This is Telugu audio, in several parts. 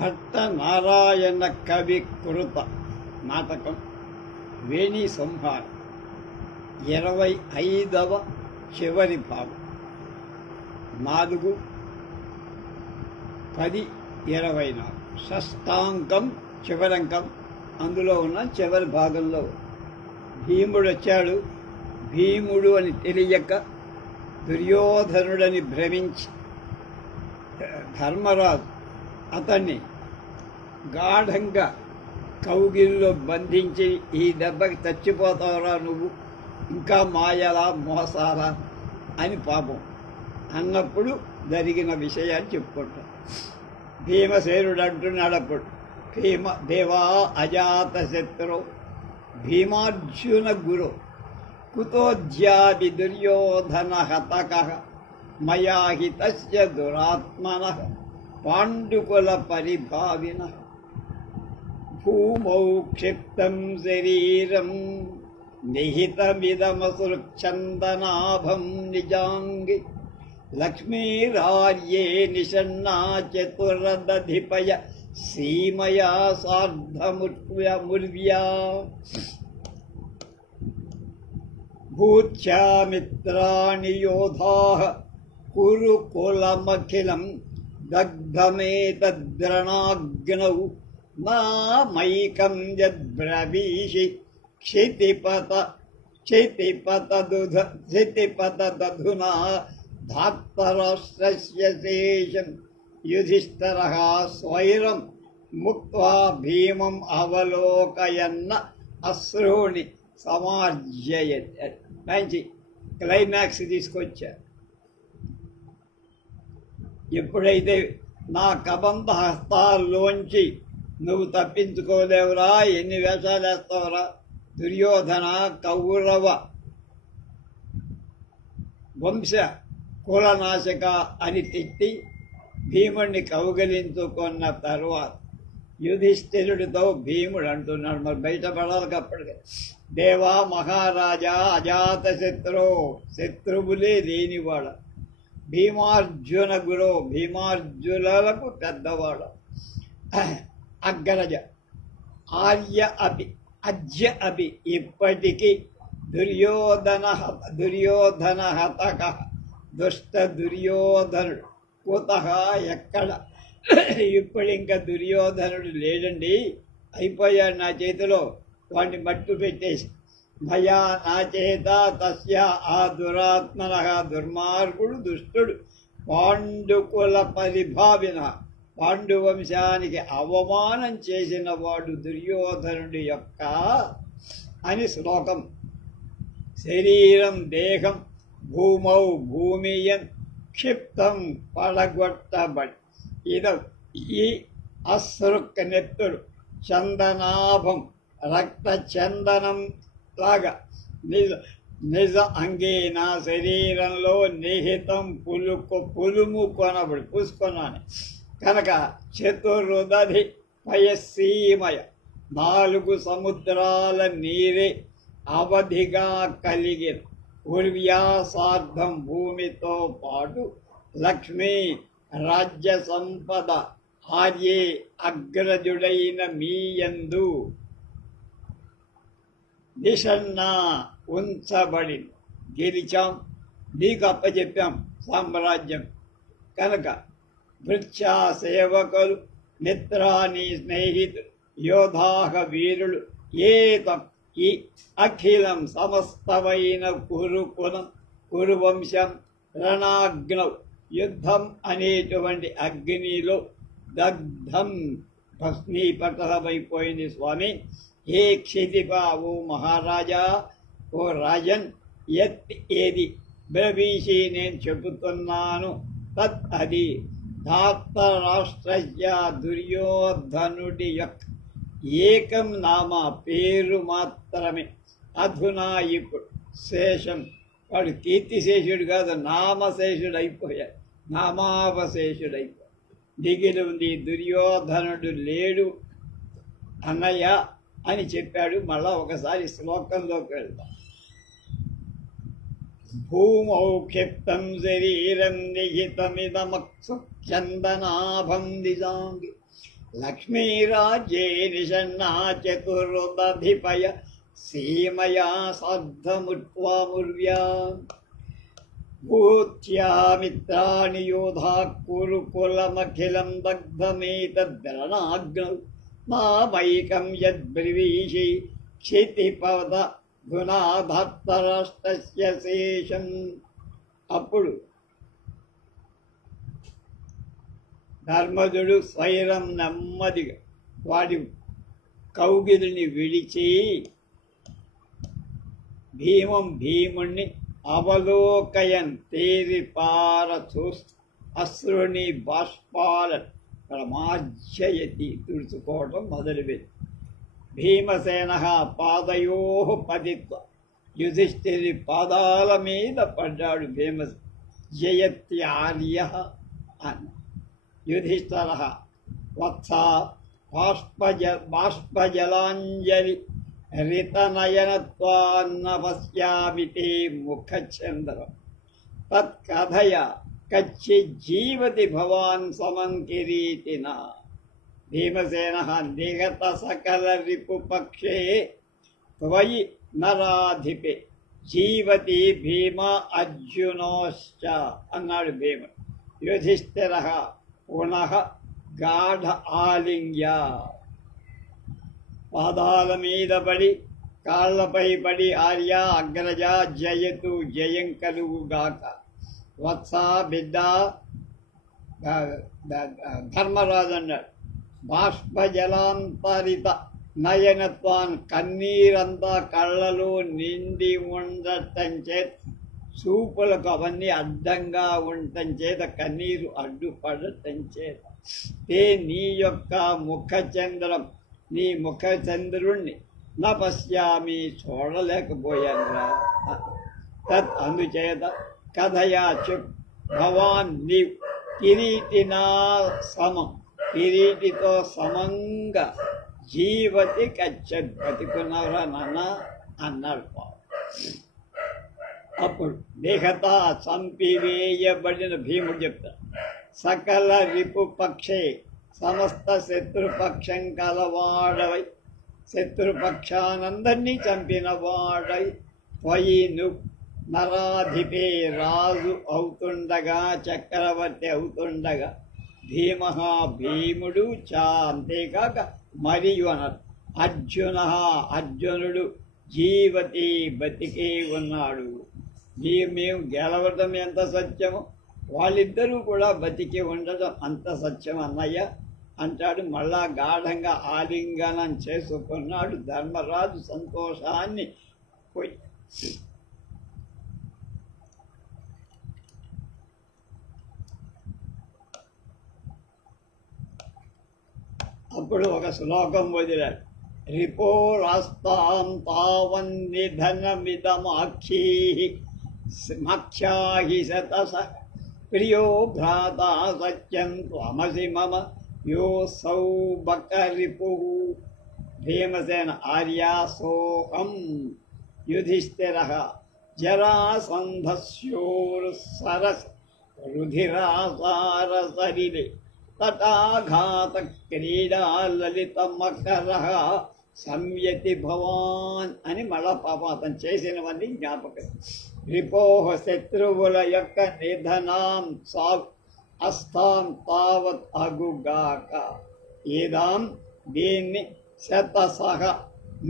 భట్ట నారాయణ కవి కృత నాటకం వేణి సంహారం 25వ చివరి భాగం 4-10-24 షష్టాంకం చివరంకం. అందులో ఉన్న చివరి భాగంలో భీముడు వచ్చాడు. భీముడు అని తెలియక దుర్యోధనుడని భ్రమించి ధర్మరాజు అతన్ని గాఢంగా కౌగిల్లో బంధించి, ఈ దెబ్బకి చచ్చిపోతావురా నువ్వు, ఇంకా మాయలా మోసాలా అని పాపం అన్నప్పుడు జరిగిన విషయాన్ని చెప్పుకుంటాం. భీమసేనుడు అంటున్నాడు అప్పుడు, దేవా అజాత శత్రు భీమార్జున గురు కుతోధ్యాది దుర్యోధన హతక మయా హితస్య దురాత్మనః పాండుకుల పరిభావిన భూమౌ క్షిప్తం శరీరం నిహితమిదమసుర్చందనాభం నిజాంగి లక్ష్మీరార్యే నిషన్నా చతురదధిపయ సీమయా సార్ధముర్వ్యా భూత్యామిత్రాణి యోధాః కురు కులమఖిలం దగ్ధమేతద్రణాగ్నౌ నామైకం యద్బ్రవీషి క్షితిపతదధునా ధాత్తరాష్ట్రస్య శేషం యుధిష్ఠిరః స్వైరం ముక్త్వా భీమం అవలోకయన్న అశ్రూణి సమార్జయత్. మంచి క్లైమాక్స్ తీసుకొచ్చారు. ఎప్పుడైతే నా కబంధ హస్తాల్లోంచి నువ్వు తప్పించుకోలేవురా, ఎన్ని వేషాలు వేస్తావురా, దుర్యోధన కౌరవ వంశ కులనాశక అని తిట్టి భీముడిని కౌగలించుకున్న తర్వాత యుధిష్ఠిరుడితో భీముడు అంటున్నాడు, మరి బయటపడాలి అప్పటికే, దేవా మహారాజా అజాత శత్రువులే లేనివాడ, భీమార్జున గురు భీమార్జునులకు పెద్దవాడు, అగ్రజ ఆర్య అపి అజ్య అపి ఇప్పటికీ దుర్యోధన హతక దుష్ట దుర్యోధనుడు కుతః ఎక్కడ, ఇప్పుడు ఇంకా దుర్యోధనుడు లేడండి, అయిపోయాడు నా చేతిలో, వాడిని మట్టు పెట్టేసి భయా నా చేత తస్య ఆ దురాత్మన దుర్మార్గుడు దుష్టుడు పాండుకుల పరిభావిన పాండువంశానికి అవమానం చేసిన వాడు దుర్యోధనుడి యొక్క అని శ్లోకం. శరీరం దేహం భూమౌ భూమియన్ క్షిప్తం పడగొట్టబడి ఈ అశ్రుక్ నెత్తుడు చందనాభం రక్త చందనం లాగా నిజ అంగే నా శరీరంలో నిహితం పులుము కొనబడి పూసుకున్నాను కనుక చతుర్దధి పయసీమయ 4 సముద్రాల నీరే అవధిగా కలిగిన ఉర్వ్యాసార్థం భూమితో పాటు లక్ష్మీ రాజ్య సంపద ఆర్యే అగ్రజుడైన మీయందు నిషన్నా ఉంచబడి గెలిచాం, నీకు అప్పచెప్పాం సామ్రాజ్యం కనుక వృక్షా సేవకులు మిత్రాని స్నేహితులు యోధాహ వీరులు ఈ అఖిలం సమస్తమైన కురుకులం కురువంశం రణాగ్నౌ యుద్ధం అనేటువంటి అగ్నిలో దగ్ధం భస్మీపటలమైపోయింది స్వామి. ఏ క్షితిప ఓ మహారాజా, ఓ రాజన్, యత్ ఏది బ్రవీషి నేను చెబుతున్నాను, తత్ అది ధాత్తరాష్ట్రస్య దుర్యోధనుడి యొక్క ఏకం నామ పేరు మాత్రమే, అధునా ఇప్పుడు శేషం, వాడు కీర్తిశేషుడు కాదు నామశేషుడు అయిపోయాడు, నామావశేషుడైపోయాడు. దిగిలి ఉంది దుర్యోధనుడు లేడు అన్నయ్య అని చెప్పాడు. మళ్ళా ఒకసారి శ్లోకంలోకి వెళ్తాం. భూమౌ క్షిప్తం శరీరం నిహితమిదమక్షు చందనాభం దిజాంగి లక్ష్మీరాజ్యే నిషన్నా చతుర్దధిపయ సీమయా సార్ధముర్వ్యా భూత్యా మిత్రాణి యోధా కురుకులమఖిలం దగ్ధమేతద్రణాగ్నౌ మామైకం యద్బ్రవీషి క్షితిపద గుణాధత్తరాష్ట్రస్య శేషం. అప్పుడు ధర్మజుడు స్వైరం నెమ్మదిగా వాడి కౌగిలిని విడిచి భీముణ్ణి అవలోకయన్ తేరిపార చూస్తూ అశ్రుని బాష్పాల ప్రమాజ్యయతి తుడుచుకోవటం మొదలుపెట్టి భీమసేన పాదయో పతిత్వ యుధిష్ఠిరి పాదాల మీద పడ్డాడు. జయత్యార్య అన్న యుధిష్ఠర వత్స బాష్పజలాంజలి రితనయనత్వాన్న పశ్యామి తే ముఖచంద్రం తత్కథయ కచ్చిజ్జీవతి భవాన్ సమం కిరీటిన. భీమసేన నిగత సకల రిపుపక్షే త్వయి నరాధిపే జీవతి భీమా అర్జునోశ్చ అన్నాడు భీముడు. యుధిష్ఠిర పునః గాఢ ఆలింగ్య పాదాల మీద పడి కాళ్లపై పడి ఆర్య అగ్రజ జయతు జయం కలుగుగాక. వత్స బిడ్డ ధర్మరాజు అన్నాడు. బాష్పజలాంతరిత నయనత్వాన్ కన్నీరంతా కళ్ళలో నిండి ఉండటం చేత చూపులకు అవన్నీ అడ్డంగా ఉండటం చేత కన్నీరు అడ్డుపడటం చేత నీ యొక్క ముఖచంద్రం నీ ముఖచంద్రుణ్ణి నా పశ్యామి చూడలేకపోయానురా. తత్ అందుచేత కథయా చెప్ భవాన్ నీ కిరీటినా సమం కిరీటితో సమంగా జీవతి కచ్చత్ బతికున్నవరా నాన్న అన్నాడు. అప్పుడు దేహత చంపివేయబడిన భీముడు చెప్తాడు. సకల రిపుపక్షే సమస్త శత్రుపక్షం కలవాడవై శత్రుపక్షానందరినీ చంపిన వాడై త్వయి నరాధిపే రాజు అవుతుండగా చక్రవర్తి అవుతుండగా భీముడు చా అంతేకాక మరియు అన్నారు అర్జునుడు జీవతి బతికే ఉన్నాడు. మేము గెలవడం ఎంత సత్యమో వాళ్ళిద్దరూ కూడా బతికి ఉండటం అంత సత్యం అన్నయ్య అంటాడు. మళ్ళా గాఢంగా ఆలింగనం చేసుకున్నాడు. ధర్మరాజు సంతోషాన్ని పోయి అప్పుడు ఒక శ్లోకం వదిలాడు. రిపోరాస్తాం తావన్నిధనమిదమాఖ్యాహి శతస ప్రియో భ్రాతా సత్యం త్వమసి మమ యోసౌ బకరిపు. భీమసేన ఆర్యా సోహం యుధిష్ఠిర జరాసంధస్యోరుసరస్ రుధిరాసార సరిలే తటాఘాత క్రీడా లలిత మకర సంయతి భవాన్ అని మళ్ళా పాపం అతను చేసినవన్నీ జ్ఞాపకం. రిపోహ శత్రువుల యొక్క నిధనాం అస్థాం తావత్ అగుగాక. ఏదాం దీన్ని శతసహ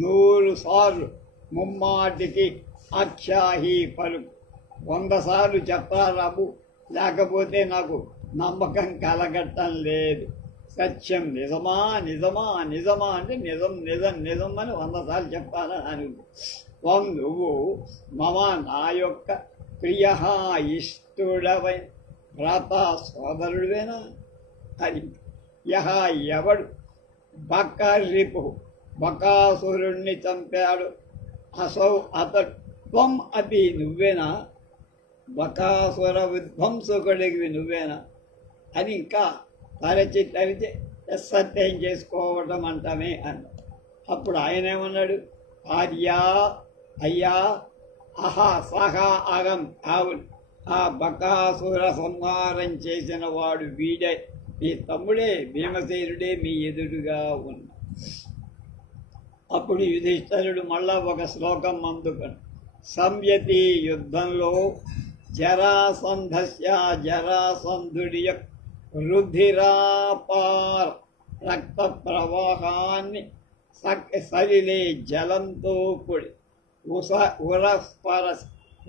100 సార్లు ముమ్మాటికి అఖ్యాహి పలుకు 100 సార్లు చెప్పరాబు, లేకపోతే నాకు నమ్మకం కలగట్టం లేదు. సత్యం నిజమా నిజమా నిజమా అంటే నిజం నిజం నిజం అని 100 సార్లు చెప్పాలని అనుకో. నువ్వు మమ నా యొక్క ప్రియ ఇష్టుడవై భ్రాత సోదరుడివేనా అని. ఎవడు బకరిపు బకాసురుణ్ణి చంపాడు అసౌ అతడు త్వం అపి నువ్వేనా, బకాసుర విధ్వంసకుడివి నువ్వేనా అని ఇంకా తరచి సత్యం చేసుకోవటం అంటమే అన్న. అప్పుడు ఆయన ఏమన్నాడు, ఆర్యా అయ్యా సహా అగం అవును, ఆ బకాసుర సంహారం చేసిన వాడు వీడే మీ తమ్ముడే భీమసేనుడే మీ ఎదురుగా ఉన్న. అప్పుడు యుధిష్ఠిరుడు మళ్ళా ఒక శ్లోకం అందుకను. సంయతి యుద్ధంలో జరాసంధస్య జరాసంధుడి రుధిరాపార రక్త ప్రవాహాన్ని సలిలే జలంతో కూడి ఉరస్పర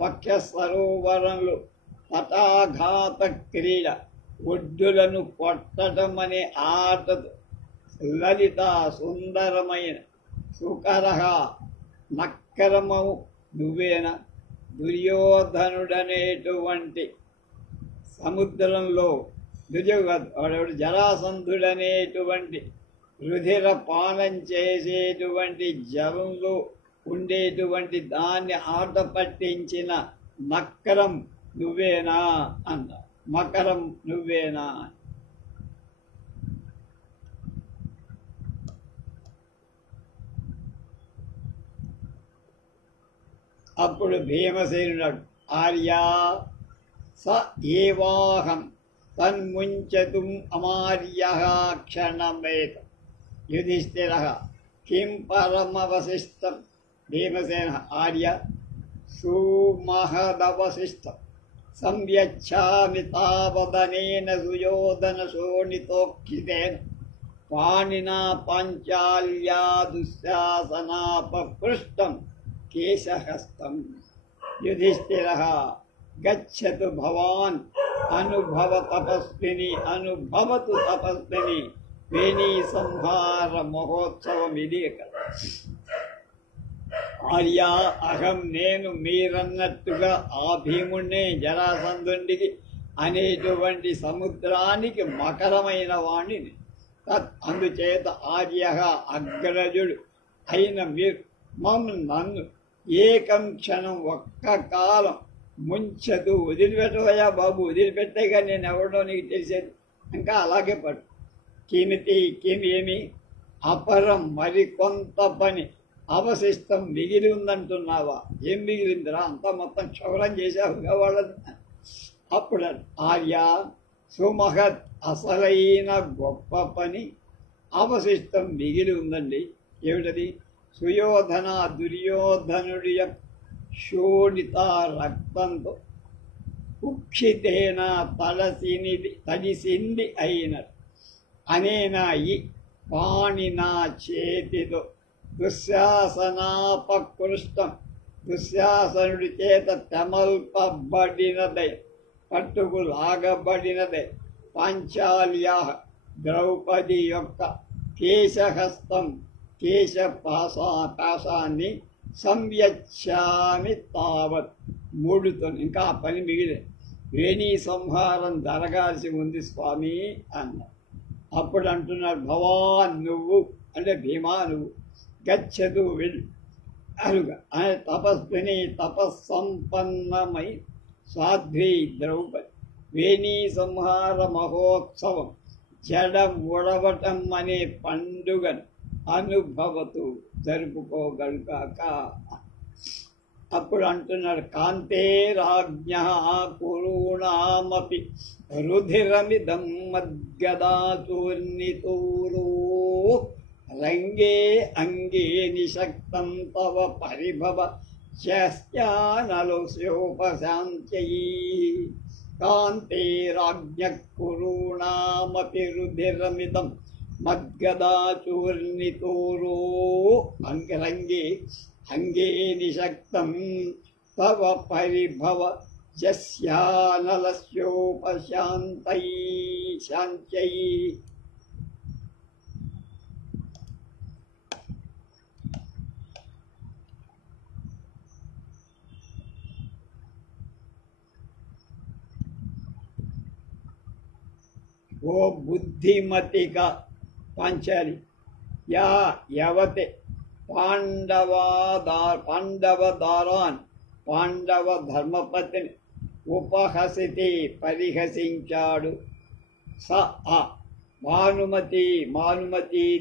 వక్ష సరోవరంలో తటాఘాత క్రీడ ఒడ్డులను కొట్టడం అనే ఆటతో లలిత సుందరమైన సుకరహ నక్కరమవు నువ్వేనా? దుర్యోధనుడనేటువంటి సముద్రంలో వాడెవడు జరాసంధుడనేటువంటి రుధిర పానం చేసేటువంటి జలంలో ఉండేటువంటి దాన్ని ఆట పట్టించిన నక్కరం నువ్వేనా అన్న. మకరం నువ్వేనా? అప్పుడు భీమసేనుడు ఆర్యా స ఏవాహం తన్ముంచతుం అమార్య క్షణమేత. యుధిష్ఠిర కిం పరమవశిష్టం. భీమసేన ఆర్య సుమహదవశిష్టం సంవ్యచ్ఛామి తావదనేన సుయోధన శోణితోక్షితేన పాణినా పాంచాల్యా దుశ్శాసనాపపృష్టం కేశహస్తం. యుధిష్ఠిర గచ్చతు భవాన్ అనుభవ తపస్విని అనుభవతు తపస్విని వేణీ సంహార మహోత్సవం ఇది. ఆర్యా అహం నేను మీరన్నట్టుగా ఆ భీముణ్ణే జరాసంధుడికి అనేటువంటి సముద్రానికి మకరమైన వాణిని. అందుచేత ఆర్య అగ్రజుడు అయిన మీరు నన్ను ఏకం క్షణం ఒక్క కాలం ముంచదు. వదిలిపెట్టవయ్యా బాబు, వదిలిపెట్టేగా నేను ఎవడో నీకు తెలిసేది. ఇంకా అలాగే పడు. ఏమి అపరం మరికొంత పని అవశిష్టం మిగిలి ఉందంటున్నావా? ఏం మిగిలిందిరా? అంతా మొత్తం క్షౌరం చేశావుగా వాళ్ళని. అప్పుడు ఆర్య సుమహత్ అసలైన గొప్ప పని అవశిష్టం మిగిలి ఉందండి. ఏమిటది? సుయోధన దుర్యోధనుడి శోణిత రక్తంతో కుక్షితేన తడిసింది అయినది. అనేనా ఈ పాణినా చేతితో దుశ్శాసనాపకృష్టం దుశ్శాసనుడి చేత తెమల్పబడినదై పట్టుకు లాగబడినదై పాంచాల్యా ద్రౌపది యొక్క కేశహస్తం కేశపాశాన్ని సంవ్యచ్ఛామి తావత్ మూడుతో ఇంకా పని మిగిలే. వేణీ సంహారం జరగాల్సి ఉంది స్వామి అన్నారు. అప్పుడు అంటున్నారు భవాన్ నువ్వు అంటే భీమా నువ్వు గచ్చదు వెళ్ళు అనుగా తపస్విని తపస్సంపన్నమై సాధ్వి ద్రౌపది వేణీ సంహార మహోత్సవం జడ ఉడవటం అనే పండుగను అనుభవతు జరుపుకోగలుగాక. అప్పుడు అంటున్నారు కాంతే రాజ్ఞ కురుణామపి రుధిరమిదం మద్గదాచూర్ణితూరో రంగే అంగే నిశక్తం తవ పరిభవ శస్యానలోస్యోపశాంత్యై. కాంతే రాజ్ఞ కురుణామపి రుధిరమిదం మద్గదాచూర్ణితూరో రంగే అంగే నిశక్తం తవ పరిభవ శస్యానలస్యోపశాంతై శాంత్యై. ఓ బుద్ధిమతిక పాంచాలి యా యవతే పాండవదారాన్ పాండవ ధర్మపతిని ఉపహసితి పరిహసించాడు. స ఆ భానుమతీ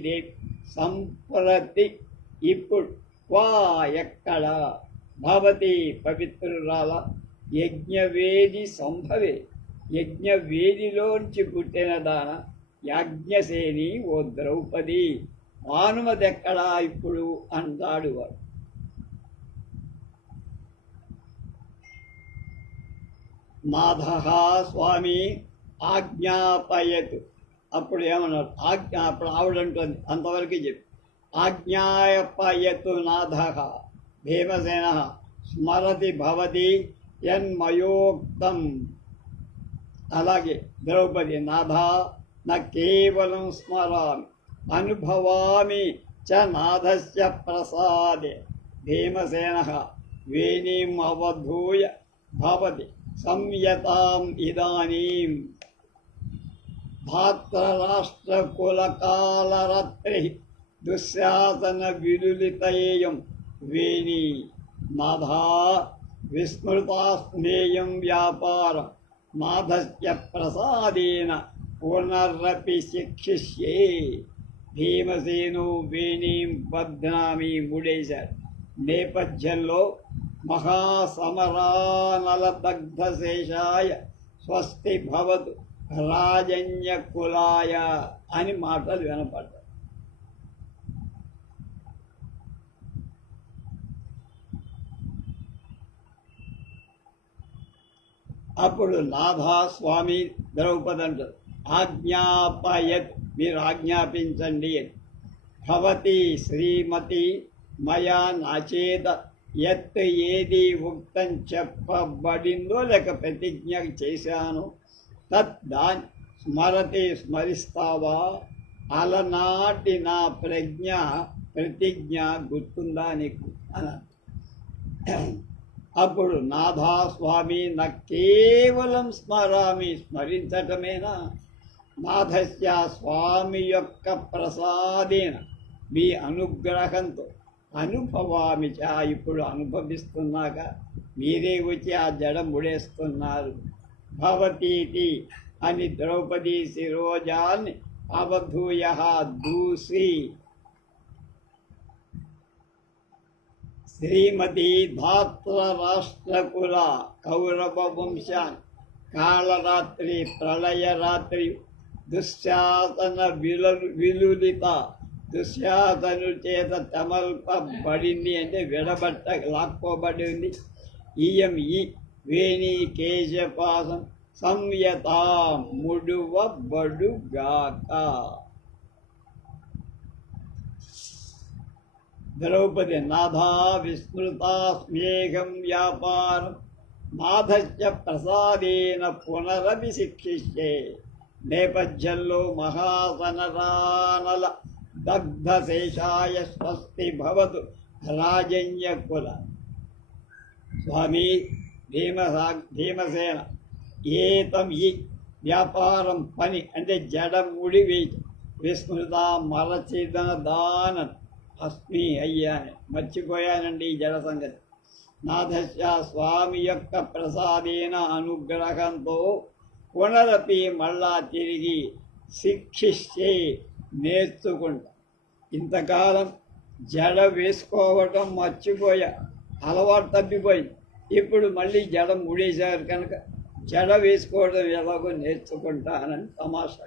దేవి సంప్రతి ఇప్పుడు వా ఎక్కడ భవతి పవిత్రురాల యజ్ఞవేది సంభవే యజ్ఞవేదిలోంచి పుట్టిన దాన యాజ్ఞసేని ఓ ద్రౌపది భానుమతి ఎక్కడా ఇప్పుడు అంటాడు వాడు. నాథః స్వామి ఆజ్ఞాపయతు. అప్పుడు ఏమన్నారు? అప్పుడు ఆవిడంటుంది, అంతవరకు చెప్పి ఆజ్ఞాపయతు నాథః భీమసేన స్మరతి భవతి యన్మయోక్తం. అలాగే ద్రౌపది నాథ న కేవలం స్మరామి అనుభవామి చ నాథస్య ప్రసాదే. భీమసేన వేణీం అవధూయ భవతి సంయతాం ఇదానీం. ధాత్రరాష్ట్రకులకాలరత్రి దుశ్శాసన విలులితయేయం వేణీ నాథా విస్మృతాస్నేయం వ్యాపారం నాథస్య ప్రసాదేన పునరపి శిక్షిష్యే. భీమసేను వేణీం బధ్నామి ముడేశాడు. నేపథ్యంలో మహాసమరానల దగ్ధశేషాయ స్వస్తి భవతు రాజన్యకులాయ అని మాటలు వినపడ్డాయి. అప్పుడు నాథా స్వామి ద్రౌపది అంటారు, ఆజ్ఞాపయత్ మీరు ఆజ్ఞాపించండి అని. భవతి శ్రీమతి మయా నాచేత యత్ ఏది ఉక్తం చెప్పబడిందో లేక ప్రతిజ్ఞ చేశాను తత్ దాన్ని స్మరతి స్మరిస్తావా? అలనాటి నా ప్రతిజ్ఞ గుర్తుందా నీకు అని. అప్పుడు నాథా స్వామి నా కేవలం స్మరామి స్మరించటమేనా? నాథస్య స్వామి యొక్క ప్రసాదేన మీ అనుగ్రహంతో అనుభవామి చ ఇప్పుడు అనుభవిస్తున్నాక మీరే వచ్చి ఆ జడ ముడేస్తున్నారు. భవతీతి అని ద్రౌపది శిరోజాన్ని అవధూయ దూసి శ్రీమతి ధాత్ర రాష్ట్రకుల కౌరవ వంశాన్ కాళరాత్రి ప్రళయరాత్రి దుశ్శాసన విలులిత దుశ్శాసను చేత తమల్పబడింది అంటే విడబట్ట లాక్కోబడింది. ఈయం ఈ వేణి కేశపాసం సంయత ముడువబడుగాక. ద్రౌపది నాథా విస్మృతా స్మేహం వ్యాపారం నాథస్య ప్రసాదేన పునరపి శిక్షిష్యే. నేపథ్యంలో మహాసనరానల దగ్ధశేషాయ స్వస్తి భవతు రాజన్యకుల. స్వామి భీమసేన ఏతం ఈ వ్యాపారం పని అంటే జడ ముడి వేసి విస్మృత మరచిదన దాన అస్మి అయ్యాను మర్చిపోయానండి ఈ జడ సంగతి. నాథస్య స్వామి యొక్క ప్రసాదేన అనుగ్రహంతో పునరపి మళ్ళా తిరిగి శిక్షిస్తే నేర్చుకుంటా. ఇంతకాలం జడ వేసుకోవటం మర్చిపోయా, అలవాటు తప్పిపోయింది. ఇప్పుడు మళ్ళీ జడ ముడేశారు కనుక జడ వేసుకోవడం ఎలాగో నేర్చుకుంటానని తమాషా.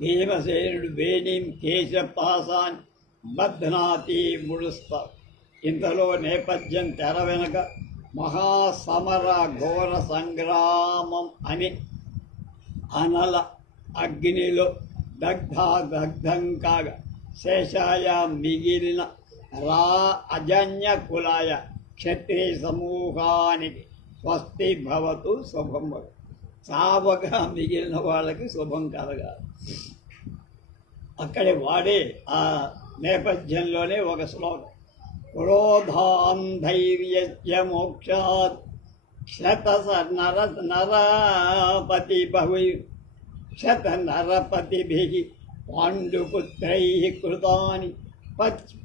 భీమసేనుడు వేణీం కేశపాసాన్ బధ్నాతి ముడుస్తారు. ఇంతలో నేపథ్యం తెర వెనక మహాసమర ఘోర సంగ్రామం అని అనల అగ్నిలో దగ్ధం కాగా శేషాయ మిగిలిన అజన్య కులాయ క్షత్రియ సమూహానికి స్వస్తి భవతు శుభం భవతు. చావగా మిగిలిన వాళ్ళకి శుభం కలగాలి. అక్కడే వాడే ఆ నేపథ్యంలోనే ఒక శ్లోకం, క్రోధాంధైర్యస్య మోక్షాత్ శత నరపతిభిః పాండుపుత్రైః కృతాని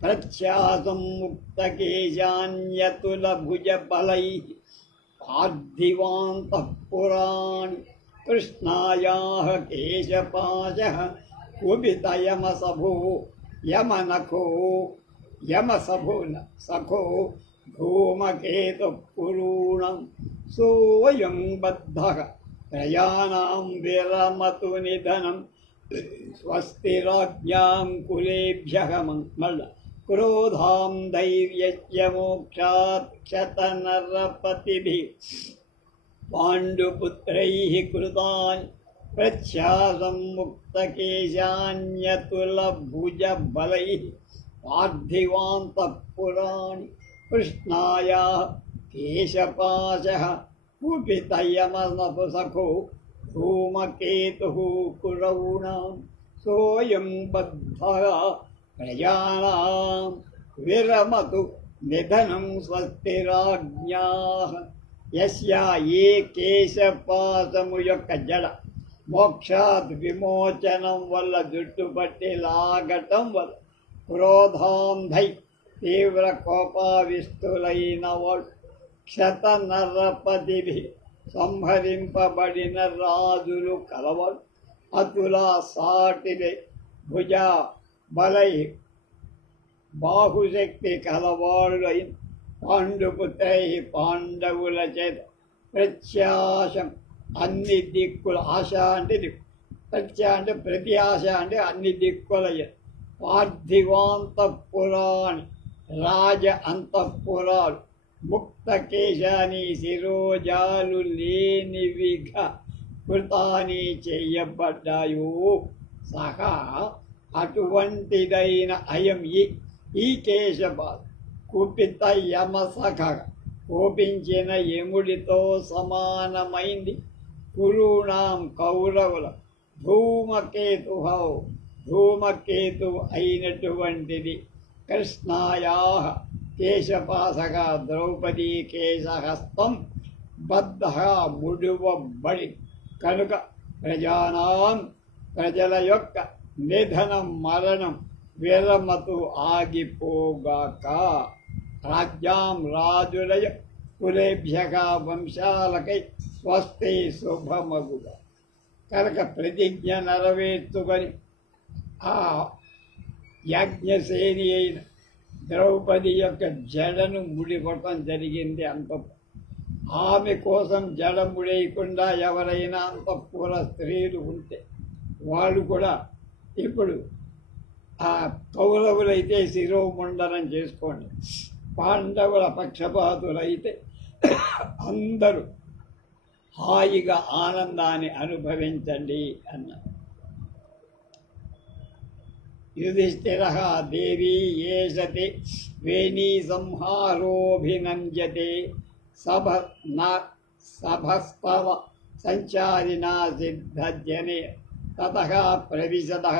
ప్రత్యాసం ముక్తకేశాన్యతుల భుజబలైః పార్థివాంతఃపురాణి कृष्णायाः केशपाशः कुपितयमसभो यमनखो यमसभो सखो धूमकेतुः कुरूणं सोऽयं बद्धः प्रजानां विरमतु निधनं स्वस्तिराज्ञां कुलेभ्यः मङ्गल क्रोधां धैर्यस्य मोक्षात् क्षतनरपतिभिः पाण्डुपुत्रैः कृतानि प्रच्छासं मुक्तकेशान्यतुलभुजबलैः पार्थिवान्तःपुराणि कृष्णायाः केशपाशः कुपितयमसखो धूमकेतुः कुरौणां सोऽयं बद्धः प्रजानां विरमतु निधनं स्वस्तिराज्ञाः यस्या ये కేశపాశముయొక్క జడ మోక్షాత్ విమోచనం వల్ల జుట్టుపట్టి లాగటం వల్ల క్రోధాంధై తీవ్ర కోపావిస్తులైన వాడు క్షత నరపతిభి సంహరింపబడిన రాజులు కలవాడు అతులా సాటిలే భుజ బలై బాహుశక్తి కలవాడు అయిన పాండుపుత్రై పాండవుల చేత ప్రత్యాశం అన్ని దిక్కుల ఆశ అంటే దిక్కు ప్రత్య అంటే ప్రతి ఆశ అంటే అన్ని దిక్కుల పార్థివాంతఃపురాణి రాజ అంతఃపురాలు ముక్త కేశాని శిరోజాలు లేనివిగా కృతాని చేయబడ్డాయో సహా అటువంటిదైన అయం ఈ కేశపాద కుపిత యమసఖ కోపించిన యముడితో సమానమైంది కురుణాం కౌరవుల ధూమకేతు అయినటువంటిది కృష్ణాయాః కేశపాశక ద్రౌపదీ కేశహస్తం బద్ధ ముడువబడి కనుక ప్రజల యొక్క నిధనం మరణం విరమతు ఆగిపోగాక రాజ్యాం రాజులయ కులేభ్యః వంశాలకై స్వస్తి శుభమగుగా కనుక ప్రతిజ్ఞ నెరవేర్చుకొని ఆ యాజ్ఞసేని అయిన ద్రౌపది యొక్క జడను ముడికొట్టడం జరిగింది. ఆమె కోసం జడ ముడేయకుండా ఎవరైనా అంతఃపుర స్త్రీలు ఉంటే వాళ్ళు కూడా ఇప్పుడు ఆ కౌరవులైతే శిరోముండనం చేసుకోండి, పాండవుల పక్షపాతులైతే అందరూ హాయిగా ఆనందాన్ని అనుభవించండి అన్నారు. యుధిష్ఠిరః దేవీ ఏషతి వేణీ సంహారోభినంద్యతే సభస్తవ సంచారిణా సిద్ధజనే తతః ప్రవిశదః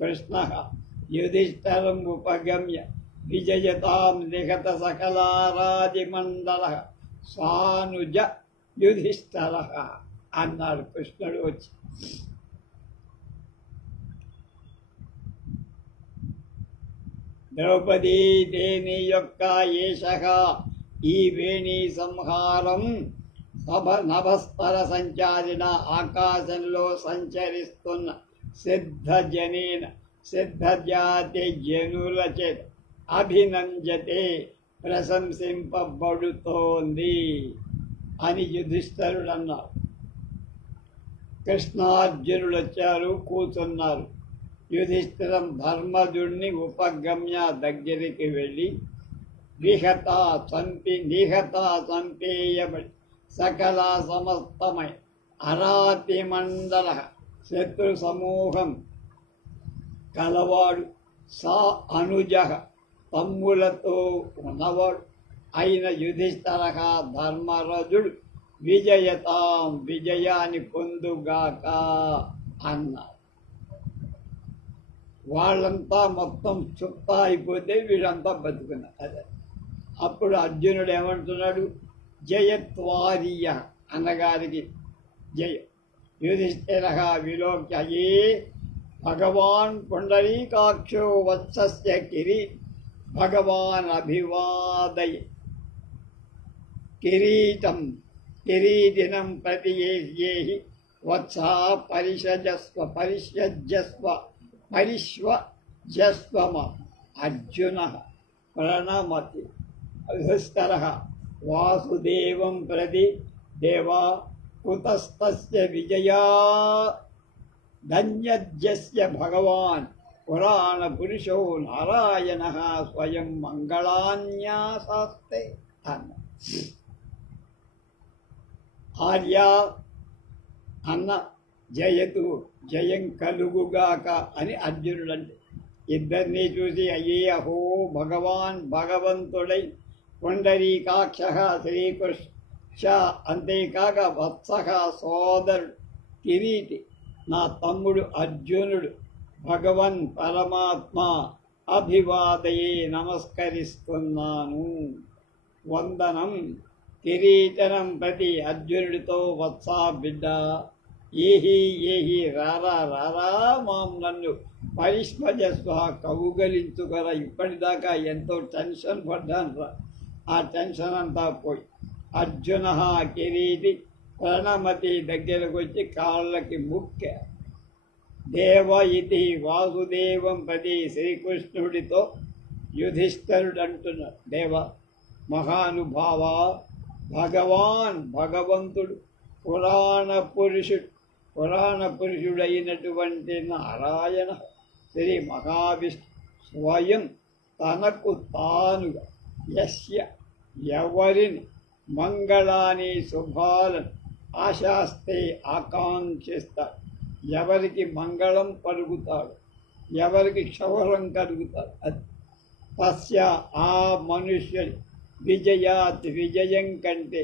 కృష్ణః యుధిష్ఠిరం ఉపగమ్య విజయతాం నిహత సకలారాదిమండలః సానుజ యుధిష్ఠిరః అన్నాడు కృష్ణుడు వచ్చి. ద్రౌపదీ దేని యొక్క ఏషః ఈ వేణీ సంహారం నభస్తర సంచారిణ ఆకాశంలో సంచరిస్తున్న సిద్ధజాతి జనుల చేత అభినంజతే ప్రశంసింపబడుతోంది అని యుధిష్ఠిరుడు అన్నారు. కృష్ణార్జునుడు వచ్చారు, కూర్చున్నారు. యుధిష్ఠిరం ధర్మజుడిని ఉపగమ్య దగ్గరికి వెళ్ళి నిహత చంపేయబడి సకల సమస్తమై అరాతి మండల శత్రు సమూహం కలవాడు సా అనుజ తమ్ములతో ఉన్నవాడు అయిన యుధిష్ఠిర ధర్మరాజుడు విజయాన్ని పొందుగాక అన్నారు. వాళ్ళంతా మొత్తం చుట్టా అయిపోతే వీళ్ళంతా బతుకున్నారు. అదే అప్పుడు అర్జునుడు ఏమంటున్నాడు, జయత్వారీయ అన్నగారికి జయ. యుధిష్ఠిర విలోక్య భగవాన్ పుండరీకాక్షో వత్సస్య భగవాన్ అభివాదయ కిరీటినం ప్రతి ఏహి వత్సా పరిష్వజస్వ అర్జున ప్రణమతి యుధిష్ఠిర వాసుదేవం ప్రతి దేవా కుతస్తస్య విజయా ధన్యజ్యస్య భగవాన్ పురాణ పురుషో నారాయణ స్వయం మంగళాన్యాసాస్తే అన్న. ఆర్య అన్న జయతు జయం కలుగుగాక అని అర్జునుడు అంటే ఇద్దరినీ చూసి అయ్యో భగవంతుడై పుండరీకాక్ష శ్రీకృష్ణ అంతేకాక వత్స సోదరుడు కిరీటి నా తమ్ముడు అర్జునుడు భగవన్ పరమాత్మ అభివాదయే నమస్కరిస్తున్నాను. వందనం. కిరీటనం ప్రతి అర్జునుడితో వత్సా బిడ్డ ఏహి రారా మాం నన్ను పరిష్మజస్వ కౌగలించుగల. ఇప్పటిదాకా ఎంతో టెన్షన్ పడ్డాను రా, ఆ టెన్షన్ అంతా పోయి అర్జున కిరీటి ప్రణమతి దగ్గరకు వచ్చి కాళ్ళకి ముక్క. దేవ ఇది వాసుదేవం ప్రతి శ్రీకృష్ణుడితో యుధిష్ఠిరుడు అంటున్నాడు, దేవ మహానుభావ భగవంతుడు పురాణ పురుషుడైనటువంటి నారాయణ శ్రీ మహావిష్ణు స్వయం తనకు తానుగా ఎవరిని మంగళాన్ని శుభాలను ఆశాస్తే ఆకాంక్షిస్తాడు, ఎవరికి మంగళం పలుకుతాడు, ఎవరికి క్షౌరం కలుగుతాడు. తస్య ఆ మనుష్యుడి విజయం కంటే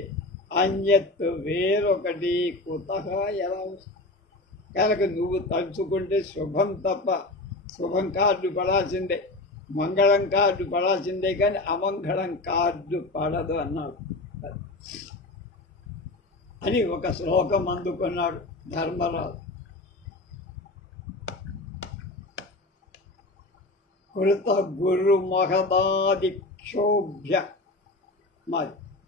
అన్యత్తు వేరొకటి కుతః ఎలా వస్తుంది? కనుక నువ్వు తలుచుకుంటే శుభం తప్ప శుభం కార్డు పడాల్సిందే, మంగళం కార్డు పడాల్సిందే, కానీ అమంగళం కార్డు పడదు అన్నాడు అని ఒక శ్లోకం అందుకున్నాడు ధర్మరాజు. కృత గురు మహదాదిక్షోభ్య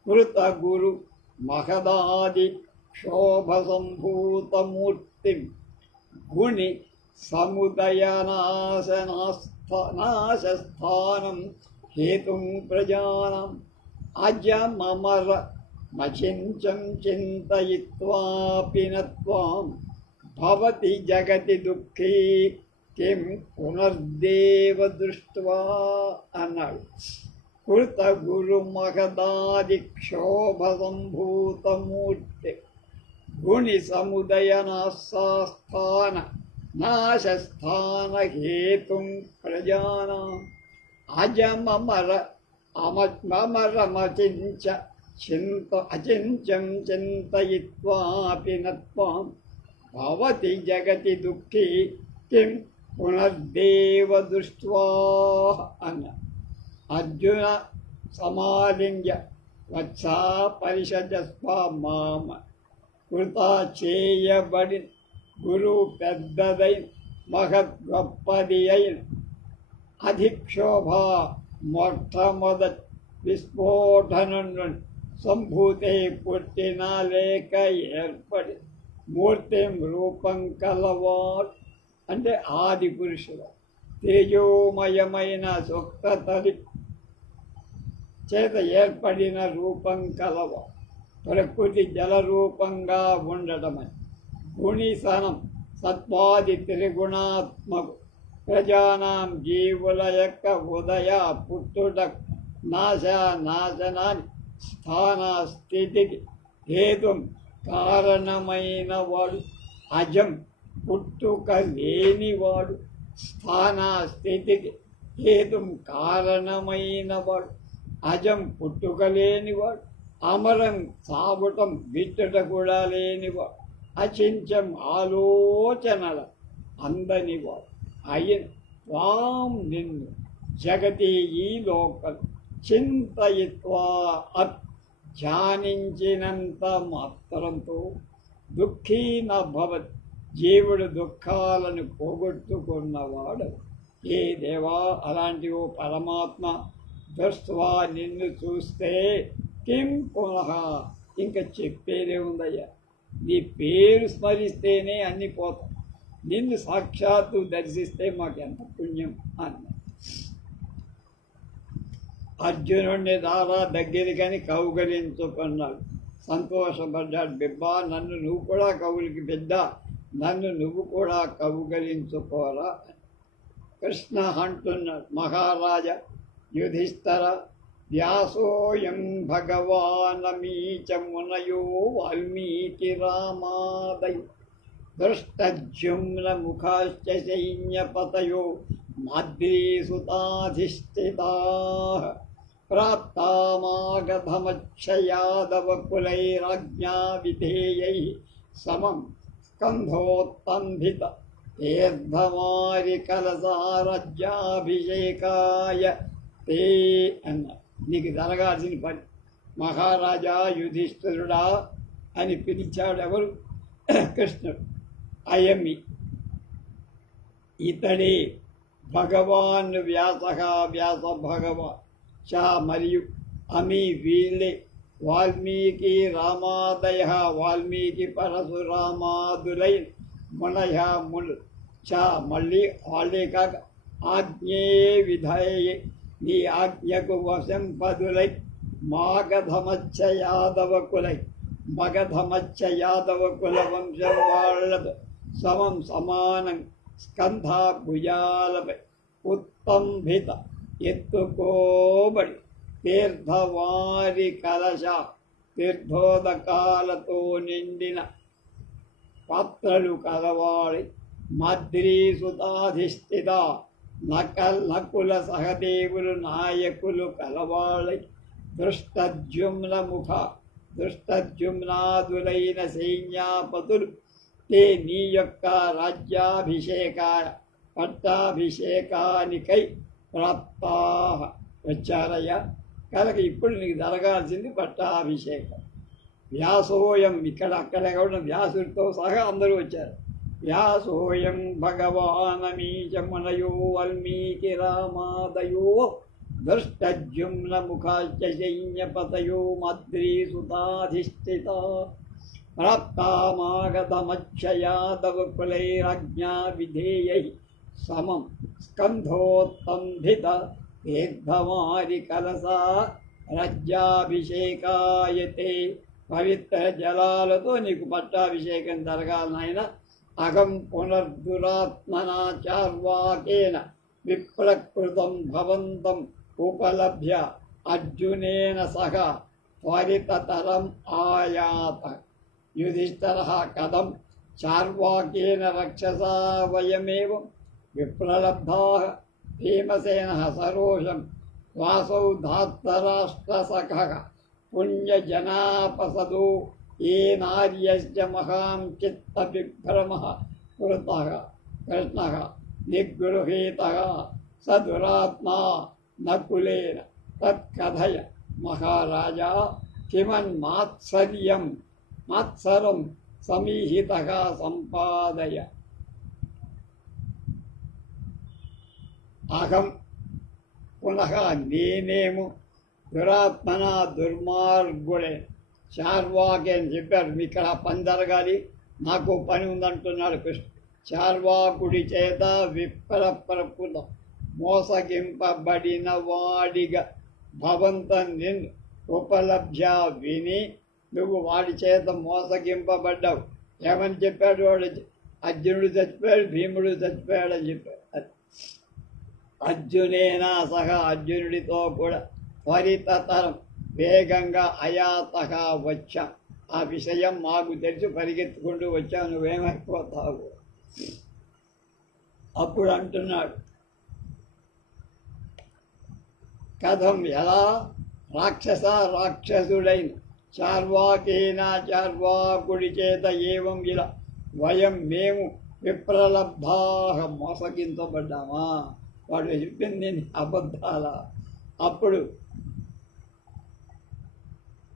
కృత గురు మహదాది క్షోభ సంభూతమూర్తి గుణి సముదయనాశనాస్థానం హేతుం ప్రజానం అజమమర మచించం చింతయిత్వాపి నత్వాం భవతి జగతి దుఃఖీ కిం పునర్దేవ దృష్ట్వా అన్నాడు. కృత గురు మహదాది క్షోభ సంభూతమూర్తి గుణి సముదయనాస్థాన నాశస్థాన హేతుం ప్రజానాం అచించం చింతయిత్వాపి నత్వాం భవతి జగతి దుఃఖీ కిం పునర్దేవ దృష్ట్వా అన్న. అర్జున సమాలింగ్య వత్సా పరిషజస్వ మామ కృత చేయబడి గురువు పెద్దదైన మహద్గొప్పది అయిన అధిక్షోభ మొట్టమొదటి విస్ఫోటనం నుండి సంభూతే పుట్టిన లేక ఏర్పడి మూర్తిం రూపం కలవాడు అంటే ఆది పురుషుడు తేజోమయమైన సూక్తతడి చేత ఏర్పడిన రూపం కలవ ప్రకృతి జలరూపంగా ఉండటమని గుణిసనం సత్వాది త్రిగుణాత్మకు ప్రజానాం జీవుల యొక్క ఉదయ పుట్టుట నాశనాన్ని స్థాన స్థితికి హేతుం కారణమైన వాడు అజం పుట్టుక లేనివాడు స్థాన స్థితికి హేతుం కారణమైన వాడు అజం పుట్టుక లేనివాడు అమరం సాగుటం గిట్టుట కూడా లేనివాడు అచించం ఆలోచనల అందనివాడు అయిన త్వాం నిన్ను జగతి ఈ లోకం చింతయిత్వా ధ్యానించినంత మాత్రంతో దుఃఖీ నభవత్ జీవుడు దుఃఖాలను పోగొట్టుకున్నవాడు. ఏ దేవా అలాంటి ఓ పరమాత్మ దృష్ట్వా నిన్ను చూస్తే కిం పునః ఇంకా చెప్పేదే ఉందయ్యా. నీ పేరు స్మరిస్తేనే అన్ని పోతాం, నిన్ను సాక్షాత్తు దర్శిస్తే మాకెంత పుణ్యం అన్న. అర్జునుడిని దారా దగ్గరికని కౌగలించుకున్నాడు, సంతోషపడ్డాడు. బిబ్బా, నన్ను నువ్వు కూడా కవులకి బిడ్డ, నన్ను నువ్వు కూడా కౌగలించుకోరా. కృష్ణ అంటున్నాడు, మహారాజా యుధిష్ఠర, వ్యాసోయం భగవానమీచ మునయో వాల్మీకి రామాదయ దృష్టజుమ్న ముఖాశ్చ సైన్యపతయో మాద్రీసుతాధిష్ఠితాః ప్రాప్తామాగధమక్షయాదవకులైరాజ్ఞా విధేయైః సమం స్కంధోత్తంభిత తీర్థమారి కలసారజ్యాభిషేకాయ తే అన్న. నీకు జరగాల్సిన పని, మహారాజా యుధిష్ఠిరుడా అని పిలిచాడు. ఎవరు? కృష్ణుడు. అయమి, ఇతడే భగవాన్ వ్యాస భగవాన్ చ మరియు అమి వీళ్ళే వాల్మీకి రామాదయ వాల్మీకి పరశురామాదులైన మునయ మును చ మళ్ళీ వాళ్ళే కాక ఆజ్ఞే విధేయే నీ ఆజ్ఞకు వశంపదులై మాగధమచ్చ యాదవ కులై మగధమచ్చ యాదవ కుల వంశం వాళ్ళతో సమం సమానం స్కంధ భుజాలపై ఉత్తంభిత ఎత్తుకోబడి తీర్థవారి కలశ తీర్థోదకాలతో నిండిన పాత్రలు కలవాడి మద్రీసుతాధిష్ఠిత నకుల సహదేవులు నాయకులు కలవాళ్ళై దృష్టద్యుమ్న ముఖ దృష్టద్యుమ్నాదులైన సైన్యాపతులు తే నీ యొక్క పట్టాభిషేకానికై ప్రాప్తా వచ్చారయ్యా. కనుక ఇప్పుడు నీకు జరగాల్సింది పట్టాభిషేకం. వ్యాసోయం, ఇక్కడ అక్కడ కూడా వ్యాసుడితో సహా అందరూ వచ్చారు. వ్యాసోయం భగవానమీచ మునయో వాల్మీకి రామాదయో దృష్టజుమ్న ముఖాశ్చ సైన్యపతయో మద్రీసుతాధిష్ఠితా ప్రాప్తామాగధమక్షయాదవకులైరాజ్ఞా విధేయై సమం స్కంధోత్తంభిత తీర్థమారి కలసా రజ్యాభిషేకాయతే. పవిత్ర జలాలతో నీకు పట్టాభిషేకం జరగాలి నాయన. అహం పునర్దురాత్మనా చార్వాకేన విప్రకృతం భవంతం ఉపలభ్య అర్జునేన సహ త్వరితతరం ఆయాత. యుధిష్ఠిరః కథం చార్వాకేన రక్షసా వయమేవం విప్రలబ్ధాః భీమసేనః సరోషం వాసౌ ధాత్తరాష్ట్రసఖః పుణ్యజనాపసదో ఏనార్యస్య మహాం చిత్త విభ్రమః కృతః కృష్ణః నిగృహీతః స దురాత్మా నకులేన తత్కథయ మహారాజా కిమన్మాత్సర్యం మాత్సరం సమీహితః సంపాదయ. అహం పునః నేనేము దురాత్మన దుర్మార్గుడే చార్వాకి అని చెప్పారు. ఇక్కడ పని జరగాలి, నాకు పని ఉందంటున్నాడు కృష్ణ. చార్వాకుడి చేత విప్రప్రకృతం మోసగింపబడిన వాడిగా భవంత నిన్ను ఉపలభ్య విని నువ్వు వాడి చేత మోసగింపబడ్డావు. ఏమని చెప్పాడు వాడు? అర్జునుడు చచ్చిపోయాడు, భీముడు చచ్చిపోయాడు అని చెప్పాడు. అర్జునేనా సహా అర్జునుడితో కూడా త్వరితతరం వేగంగా అయాతః వచ్చాం. ఆ విషయం మాకు తెలిసి పరిగెత్తుకుంటూ వచ్చావు, నువ్వేమైపోతావు. అప్పుడు అంటున్నాడు, కథం ఎలా రాక్షసుడైన చార్వాకేన చార్వాకుడి చేత ఏవం ఇలా వయం మేము విప్రలబ్ధాః మోసగించబడ్డామా? వాడు చెప్పింది అబద్ధాల. అప్పుడు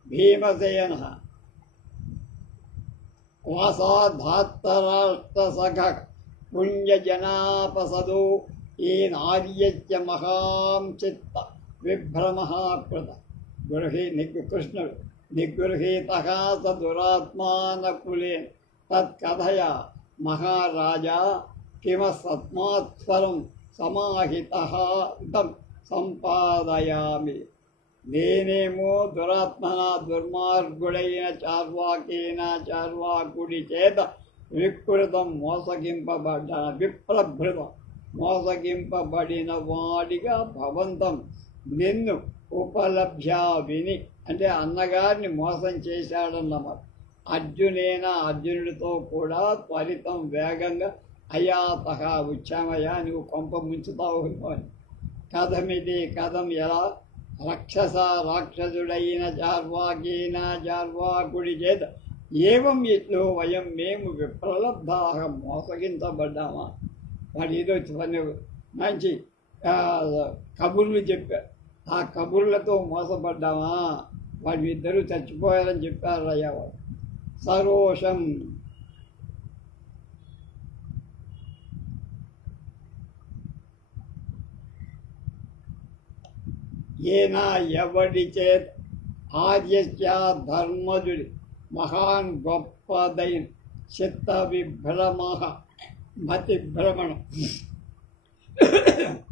భీమసేన వాసాధాత్తరాష్ట్రసఖ పుణ్యజనాపసదో ఏనార్యస్య మహాం చిత్త విభ్రమః కృత. గృహి నీకు కృష్ణుడు నిగృహీతః స దురాత్మానకులే తత్కథయ మహారాజా కిమసత్మాత్ఫలం సమాహితః ఇదం సంపాదయామి. నేనేమో దురాత్మన దుర్మార్గుడైన చార్వాకుడి చేత వికృతం విప్రభృతం మోసగింపబడిన వాడిగా భవంతం నిన్ను ఉపలభ్యా విని, అంటే అన్నగారిని మోసం చేశాడన్నమాట. అర్జునుడితో కూడా త్వరితం వేగంగా అయాతః వచ్చామయ్యా, నువ్వు కొంప ముంచుతావు అని. కథమిది కథం ఎలా రాక్షసుడైన చార్వాకుడి చేత ఏవం ఇట్లు వయం మేము విప్రలబ్ధాహ మోసగించబడ్డామా. వాడు ఏదో మంచి కబుర్లు చెప్పారు, ఆ కబుర్లతో మోసపడ్డామా, వాడు ఇద్దరు చచ్చిపోయారని చెప్పారు అయ్యా. వాడు సరోషం ఏనా ఎవడి చేత ఆర్యస్య ధర్మజుడి మహాన్ గొప్పదైన చిత్త విభ్రమ మతి భ్రమణం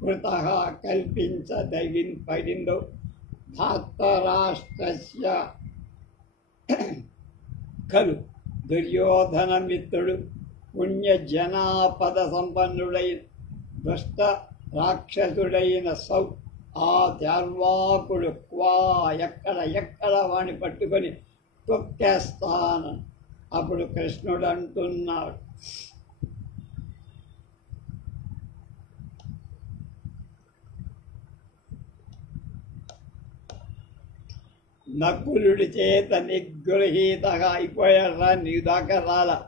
కృత పడిందో ధాతరాష్ట్రస్య ఖలు దుర్యోధన మిత్రుడు పుణ్యజనాపద సంపన్నుడైన దుష్ట రాక్షసుడైన సౌ ఆ చార్వాకుడు క్వా ఎక్కడ వాణ్ణి పట్టుకొని తొక్కేస్తాను. అప్పుడు కృష్ణుడు అంటున్నాడు, నకులుడి చేత నిగృహీతగా అయిపోయాడురా, నీ దాకా రాలా.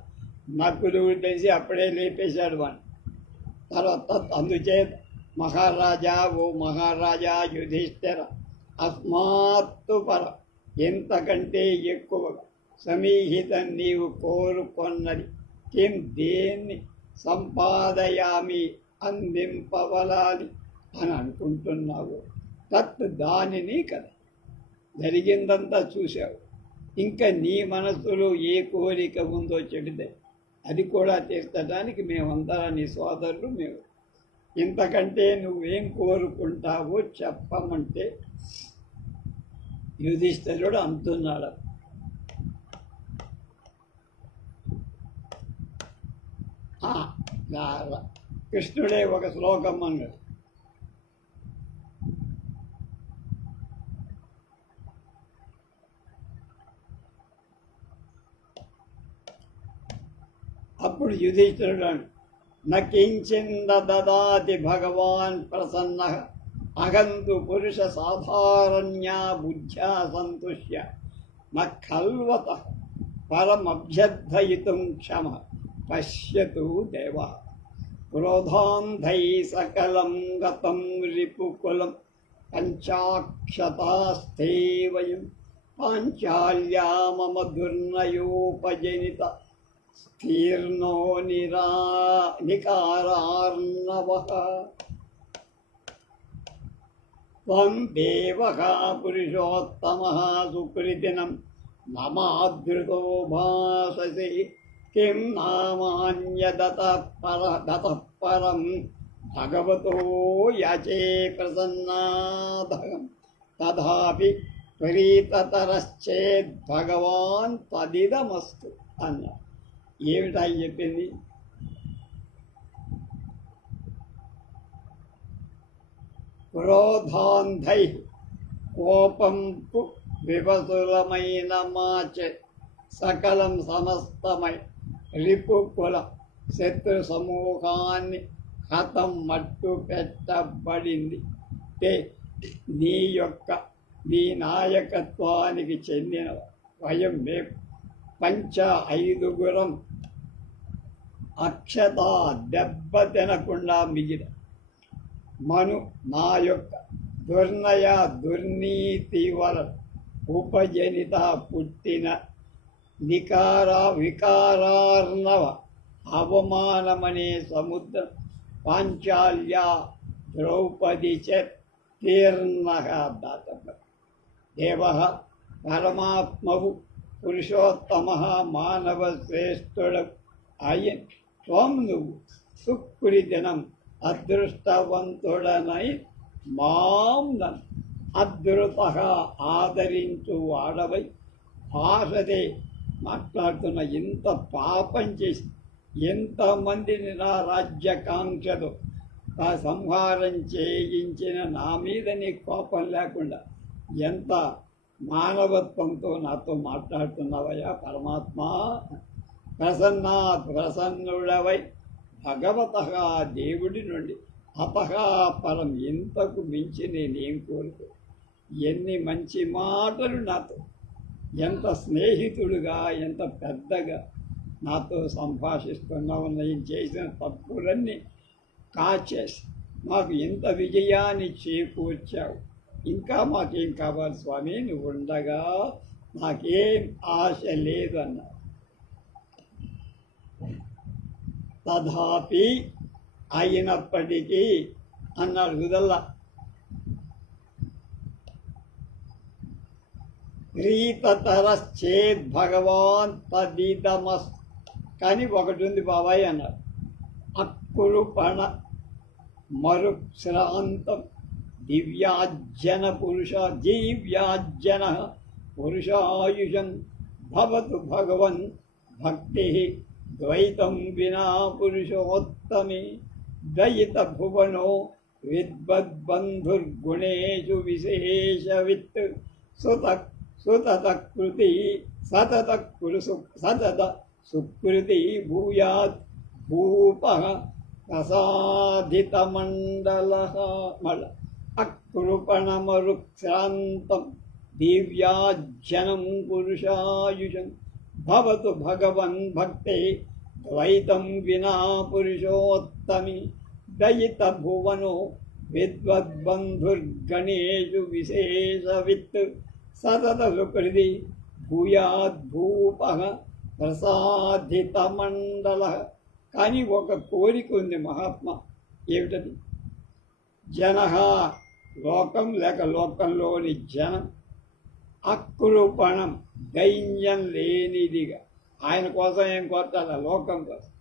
నకులుడు తెలిసి అప్పుడే లేపేశాడు వాడిని. తర్వాత అందుచేత మహారాజా, ఓ మహారాజా యుధిష్ఠిర, అస్మాత్తు పర ఎంతకంటే ఎక్కువగా సమీహితం నీవు కోరుకొన్నది కిం దేన్ని సంపాదయామి అందింపవలాలి అని అనుకుంటున్నావు. తత్ దానిని కదా జరిగిందంతా చూశావు. ఇంకా నీ మనస్సులో ఏ కోరిక ఉందో చెబితే అది కూడా తీర్చడానికి మేమందరం నీ సోదరులు. మేము ఇంతకంటే నువ్వేం కోరుకుంటావో చెప్పమంటే యుధిష్ఠిరుడు అంటున్నాడు. కృష్ణుడే ఒక శ్లోకం అన్నాడు, అప్పుడు యుధిష్ఠిరుడు నకించింద దదాతి భగవాన్ ప్రసన్న అగంతు పురుష సాధారణ్యా బుద్ధ్యా సంతుష్య నల్వత పరమభ్యర్థయితుం క్షమ పశ్యతు దేవ క్రోధాంధై సకలం గతం రిపుకులం పంచాక్షతాస్థే వయం పాంచాల్యా మమ దుర్నయోపజనిత స్థీర్ణో నికారార్ణవః త్వం దేవః పురుషోత్తమః సుకృతినం మమాదృతో భాససి కిం నామాన్యదతః పరం భగవతో యాచే ప్రసన్నాదహం తథాపి ప్రీతతరశ్చేద్ భగవాన్ తదిదమస్తు అన్నారు. ఏమిటా చెప్పింది? క్రోధాంధై కోపంకు వివసులమైన మాచే సకలం సమస్తమై రిపుకుల శత్రు సమూహాన్ని హతం మట్టు పెట్టబడింది. నీ నాయకత్వానికి చెందిన వయం మేము ఐదుగురం అక్షత దెబ్బ తినకుండా మిగిలిన మను నా యొక్క దుర్నీతి వలన ఉపజనిత పుట్టిన వికారార్ణవ అవమానమనే సముద్రం పాంచాల్య ద్రౌపది చ తీర్ణ దాత దేవ పరమాత్మవు పురుషోత్తమ మానవ శ్రేష్ఠుడు అయి త్వం నువ్వు సుక్కుడి దినం అదృష్టవంతుడనై మాం నన్ను అదృత ఆదరించు వాడవై భాషదే మాట్లాడుతున్న ఇంత పాపం చేసి ఎంతమందిని నా రాజ్యకాంక్షతో సంహారం చేయించిన నా మీద నీ కోపం లేకుండా ఎంత మానవత్వంతో నాతో మాట్లాడుతున్నావయ్యా పరమాత్మ. ప్రసన్నుడవై భగవత దేవుడి నుండి అతహా పరం ఇంతకు మించి నేనేం కోరుకో. ఎన్ని మంచి మాటలు నాతో, ఎంత స్నేహితుడుగా, ఎంత పెద్దగా నాతో సంభాషిస్తున్నావు. నేను చేసిన తప్పులన్నీ కాచేసి మాకు ఇంత విజయాన్ని చేకూర్చావు. ఇంకా మాకేం కావాలి స్వామి, నువ్వు ఉండగా నాకేం ఆశ లేదు అన్నా. తథాపి అయినప్పటికీ అన్నాడు హృదల్లా. ప్రీతతరశ్చేద్ భగవాన్ తదిదమస్. కానీ ఒకటి ఉంది బాబాయ్ అన్నాడు. అక్కురుపణ మరుశ్రాంతం దివ్యాజ్జన పురుషాయుషం భవతు భగవన్ భక్తి ద్వైతం వినా పురుషోత్తమే దయిత భువనో విద్వద్బంధుర్గుణేషు విశేషవిత్ సతత సుకృతి భూయాత్ భూపః ప్రసాదితమండలః. మళ్ళ అకృపణమరుక్షాంతం దివ్యాజ్జనం పురుషాయుషం భవతు భగవన్ భక్తే ద్వైతం వినా పురుషోత్తమి దయిత భువనో విద్వద్బంధుర్గణేషు విశేషవిత్ సతత సుకృతి భూయాద్భూపః ప్రసాదితమండలః. కానీ ఒక కోరిక ఉంది మహాత్మా. ఏమిటది? జనః లోకం లేక లోకంలోని జనం అకృపణం దైన్యం లేనిదిగా, ఆయన కోసం ఏం కోరుతాడా? లోకం కోసం.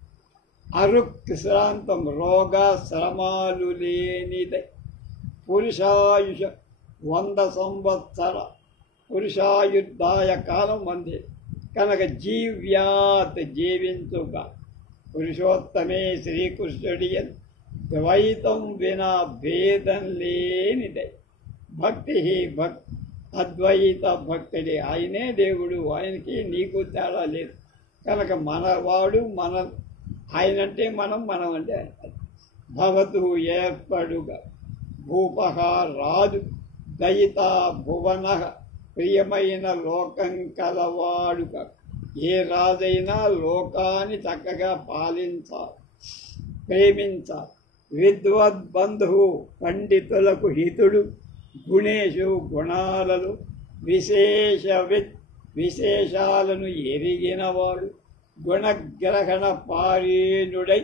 అరుక్శ్రాంతం రోగ శ్రమాలు లేనిదై పురుషాయుష 100 సంవత్సర పురుషాయుద్ధాయ కాలం అంది కనుక జీవ్యాత్ జీవించుగా పురుషోత్తమే శ్రీకృష్ణుడి ద్వైతం వినా భేదం లేనిదై భక్తి అద్వైత భక్తుడి. ఆయనే దేవుడు, ఆయనకి నీకు తేడా లేదు. కనుక మనవాడు మన ఆయనంటే మనం, మనం అంటే భవతు ఏర్పడుగా భూపః రాజు దయిత భువన ప్రియమైన లోకం కలవాడుక. ఏ రాజైనా లోకాన్ని చక్కగా పాలించాలి, ప్రేమించాలి. విద్వద్బంధువు పండితులకు హితుడు, గుణేషు గుణాలలో విశేషాలను ఎరిగినవాడు, గుణగ్రహణ పారీణుడై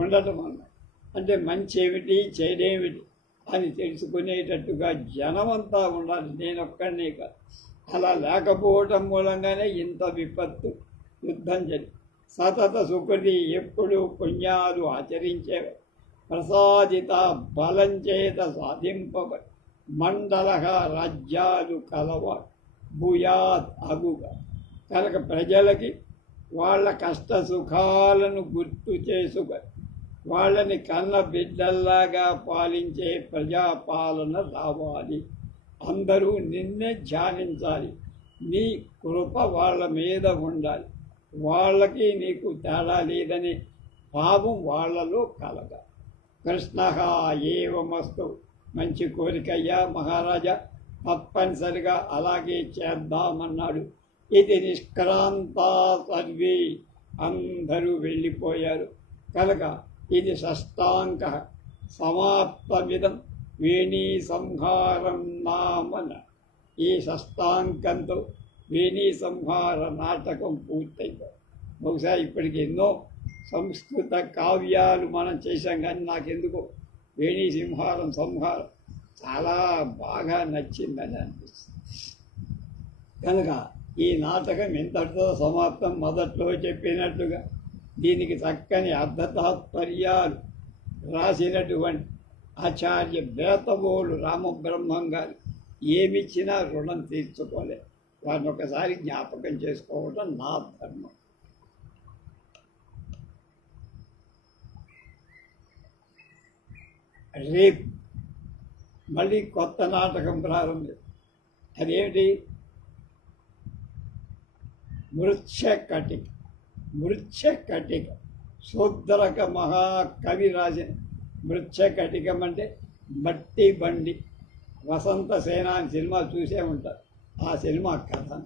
ఉండటం అన్నాడు. అంటే మంచి ఏమిటి చెడేమిటి అని తెలుసుకునేటట్టుగా జనమంతా ఉండాలి, నేనొక్కడినే కాదు. అలా లేకపోవటం మూలంగానే ఇంత విపత్తు యుద్ధం జరిగి సతత సుకృతి ఎప్పుడు పుణ్యాలు ఆచరించేవి ప్రసాదిత బలం చేత సాధింపబడి మండల రాజ్యాలు కలవాడు భూయాత్ అగుగా. కనుక ప్రజలకి వాళ్ళ కష్ట సుఖాలను గుర్తు చేసుకొని వాళ్ళని కన్న బిడ్డల్లాగా పాలించే ప్రజాపాలన రావాలి. అందరూ నిన్నే ధ్యానించాలి, నీ కృప వాళ్ళ మీద ఉండాలి, వాళ్ళకి నీకు తేడా లేదనే భావం వాళ్ళలో కలగాలి. కృష్ణ ఏవమస్తు. మంచి కోరికయ్యా మహారాజా, తప్పనిసరిగా అలాగే చేద్దామన్నాడు. ఇది నిష్క్రాంత సర్వే, అందరూ వెళ్ళిపోయారు. కనుక ఇది షష్టాంక సమాప్తమిదం వేణీ సంహారం నామన. ఈ షష్టాంకంతో వేణీ సంహార నాటకం పూర్తయింది. బహుశా ఇప్పటికి ఎన్నో సంస్కృత కావ్యాలు మనం చేశాం, కానీ నాకెందుకో వేణీ సంహారం చాలా బాగా నచ్చిందని అనిపిస్తుంది. కనుక ఈ నాటకం ఇంతటితో సమాప్తం. మొదట్లో చెప్పినట్టుగా దీనికి చక్కని అర్ధతాత్పర్యాలు రాసినటువంటి ఆచార్య బేతవోలు రామబ్రహ్మం గారు ఏమిచ్చినా రుణం తీర్చుకోలేదు. వారిని ఒకసారి జ్ఞాపకం చేసుకోవడం నా ధర్మం. రేపు మళ్ళీ కొత్త నాటకం ప్రారంభం. అదేమిటి? మృచ్ఛకటిక. మృచ్ఛకటిక శూద్రక మహాకవి రాసిన మృచ్ఛకటికం అంటే మట్టి బండి. వసంత సేన అని సినిమా చూసే ఉంటారు. ఆ సినిమా కథ.